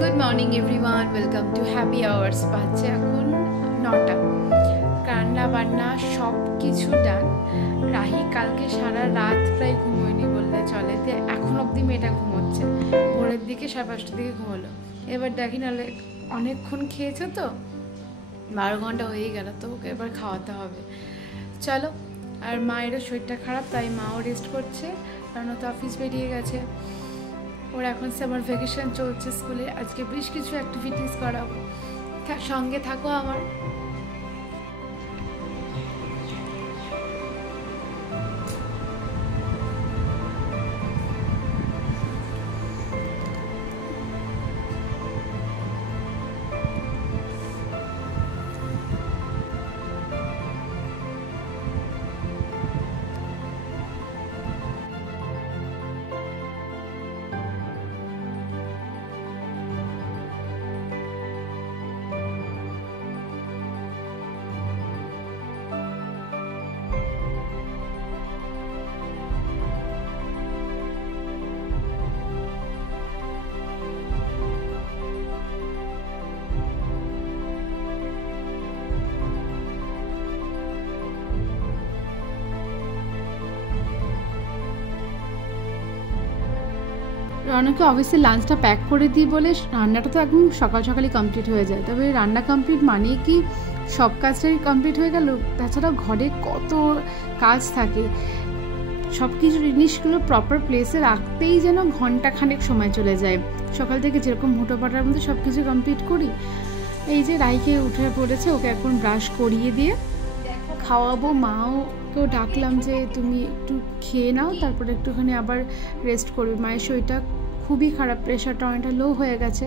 Good morning everyone, welcome to happy hours. বাজছে এখন 9টা। রান্না বান্না সব কিছু ডান। রাহি কালকে সারা রাত প্রায় ঘুমোয়নি বললে চলে, দিয়ে এখন অবধি মেয়েটা ঘুমোচ্ছে। ভোরের দিকে 5:30টার দিকে ঘুমোলো। এবার দেখি নাহলে অনেকক্ষণ খেয়েছো তো, 12 ঘন্টা হয়ে গেল, তো ওকে এবার খাওয়াতে হবে। চলো। আর মায়েরও শরীরটা খারাপ, তাই মাও রেস্ট করছে, কারণ ও তো অফিস বেরিয়ে গেছে। ওর এখন সামার ভ্যাকেশন চলছে স্কুলে। আজকে বেশ কিছু অ্যাক্টিভিটিস করাবো, সঙ্গে থাকো আমার। রনকে অফিসে লাঞ্চটা প্যাক করে দিই বলে রান্নাটা তো একদম সকাল সকালই কমপ্লিট হয়ে যায়। তবে রান্না কমপ্লিট মানে কি সব কাজটাই কমপ্লিট হয়ে গেল? তাছাড়া ঘরে কত কাজ থাকে, সব কিছু জিনিসগুলো প্রপার প্লেসে রাখতেই যেন ঘন্টাখানেক সময় চলে যায়। সকাল থেকে যেরকম হুটোপাটার মধ্যে সব কিছু কমপ্লিট করি। এই যে রাইকে উঠে পড়েছে, ওকে এখন ব্রাশ করিয়ে দিয়ে খাওয়াবো। মাকেও ডাকলাম যে তুমি একটু খেয়ে নাও, তারপরে একটুখানি আবার রেস্ট করবে। মায়ের শরীরটা খুবই খারাপ, প্রেশারটা অনেকটা লো হয়ে গেছে,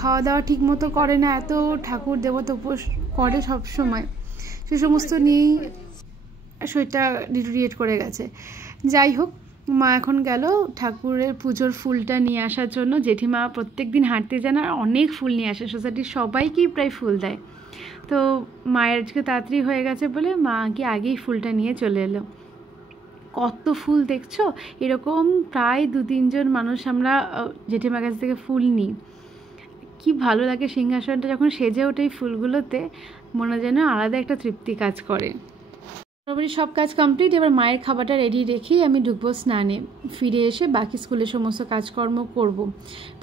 খাওয়া দাওয়া ঠিক মতো করে না, এত ঠাকুর দেবতা উপোস করে সব সময়, সে সমস্ত নিয়েই শরীরটা ডিটোরিয়েট করে গেছে। যাই হোক, মা এখন গেল ঠাকুরের পুজোর ফুলটা নিয়ে আসার জন্য। জেঠিমা প্রত্যেক দিন হাঁটতে যান আর অনেক ফুল নিয়ে আসে, সোসাইটির সবাইকেই প্রায় ফুল দেয়। তো মায়ের আজকে তাড়াতাড়ি হয়ে গেছে বলে মা কি আগেই ফুলটা নিয়ে চলে এলো। কত ফুল দেখছো, এরকম প্রায় 2-3 জন মানুষ আমরা জেঠিমার কাছ থেকে ফুল নিই। কি ভালো লাগে, সিংহাসনটা যখন সেজে ওঠে এই ফুলগুলোতে, মনে যেন আলাদা একটা তৃপ্তি কাজ করে। মোটামুটি সব কাজ কমপ্লিট। এবার মায়ের খাবারটা রেডি রেখেই আমি ঢুকবো স্নানে। ফিরে এসে বাকি স্কুলের সমস্ত কাজকর্ম করব।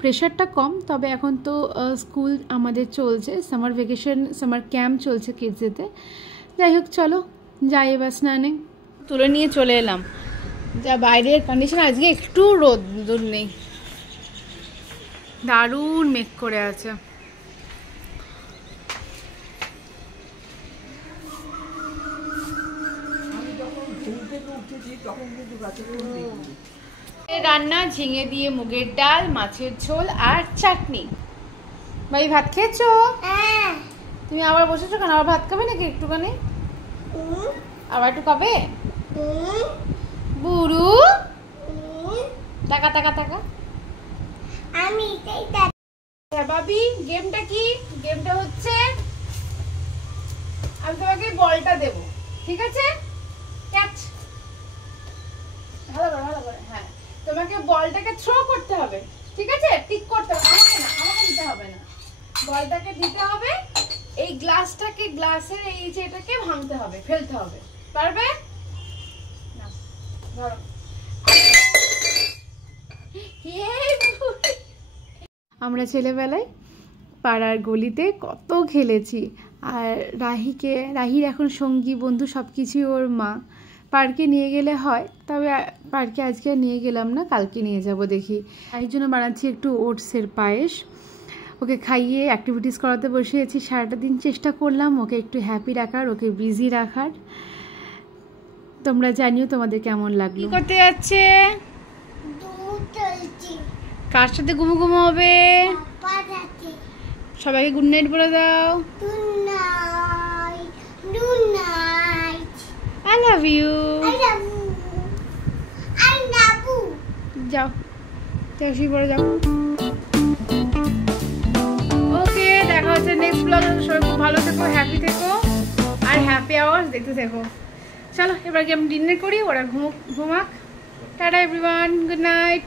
প্রেশারটা কম, তবে এখন তো স্কুল আমাদের চলছে, সামার ভ্যাকেশন, সামার ক্যাম্প চলছে কিডসেতে। যাই হোক, চলো যাই এবার স্নানে। তুলে নিয়ে চলে এলাম। যা বাইরের কন্ডিশন, আজকে একটু রোদ নেই, দারুণ মেঘ করে আছে। রান্না ঝিঙে দিয়ে মুগের ডাল, মাছের ঝোল আর চাটনি। ভাই ভাত খেয়েছো? তুমি আবার বসেছো কেন? আবার ভাত খাবে নাকি একটুখানি? আবার একটু খাবে? বুড়ু টাকা টাকা টাকা। আমি বাবি, গেমটা কি? গেমটা হচ্ছে আমি তোমাকে বলটা দেব, ঠিক আছে? ক্যাচ, ভালো করে। হ্যাঁ, তোমাকে বলটাকে থ্রো করতে হবে, ঠিক আছে? টিক করতে হবে, আমাকে দিতে হবে না। বলটাকে দিতে হবে, এই গ্লাসটাকে, গ্লাসের এই যে এটাকে ভাঙতে হবে, ফেলতে হবে। পারবে? না, ধরো। আমরা ছেলেবেলায় পাড়ার গলিতে কত খেলেছি। আর রাহির এখন সঙ্গী বন্ধু সব কিছুই ওর মা। পার্কে নিয়ে গেলে হয়, তবে পার্কে আজকে আর নিয়ে গেলাম না, কালকে নিয়ে যাব দেখি। এই জন্য বানাচ্ছি একটু ওটসের পায়েস। ওকে খাইয়ে অ্যাক্টিভিটিস করাতে বসিয়েছি। সারাটা দিন চেষ্টা করলাম ওকে একটু হ্যাপি রাখার, ওকে বিজি রাখার। তোমরা জানিও তোমাদের কেমন লাগলো। কি করতে যাচ্ছে? কার সাথে ঘুমো ঘুমো হবে? সবাইকে গুড নাইট বলে দাও। I love you. যাও শুয়ে পড়ে যাও। ওকে, দেখা হচ্ছে নেক্সট ব্লগে। সবাই খুব ভালো থেকো, হ্যাপি থেকো, আর হ্যাপি আওয়ার্স দেখতে থেকো। চলো এবার কি আমি ডিনার করি, ওরা ঘুমাক। Tata everyone, good night.